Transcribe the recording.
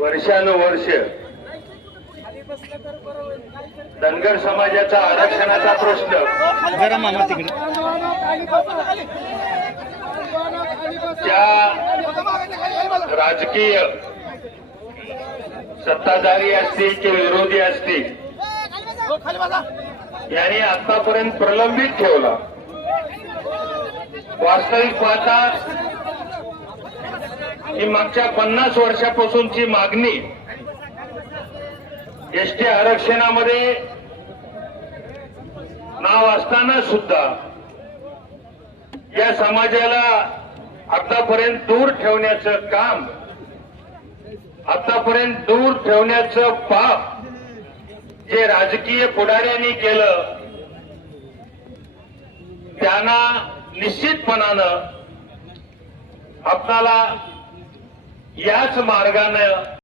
वर्षानुवर्ष धनगर समाजाचा आरक्षणाचा प्रश्न ज्या राजकीय सत्ताधारी असतील की विरोधी असतील यांनी आतापर्यंत प्रलंबित ठेवला। वास्तविक पाहता ही मागच्या 50 वर्षापासूनची मागणी एसटी आरक्षणामध्ये नाव असताना सुद्धा या समाजाला आतापर्यंत दूर ठेवण्याचं काम, आतापर्यंत दूर ठेवण्याचं पाप जे राजकीय पुढाऱ्यांनी केलं त्यांना निश्चितपणानं आपल्याला याच मार्गाने